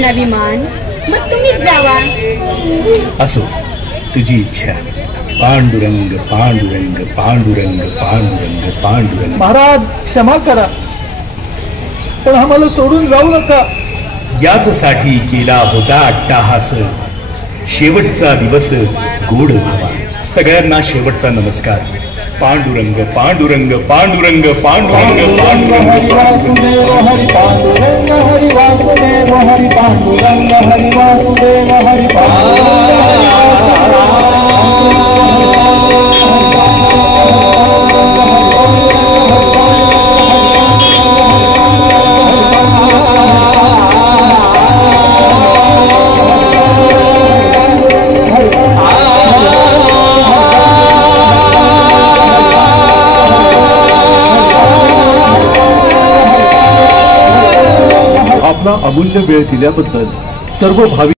ना विमान, मग तुम्हीच जावा. असो, तुझी इच्छा. पांडुरंग पांडुरंग पांडुरंग पांडुरंग पांडुरंग. महाराज क्षमा करा, पण आम्हाला सोडून जाऊ नका. याच साठी केला होता अट्टाहास. शेवटचा दिवस गोड व्हावा. सगळ्यांना शेवटचा नमस्कार. पांडुरंग पांडुरंग पांडुरंग पांडुरंग पांडुरंग वासुदेव हरि पांडुरंग हरि वासुदेव हरि पांडुरंग हरि वासुदेव हरि आपला अमूल्य वेळ दिल्याबद्दल सर्व भाविक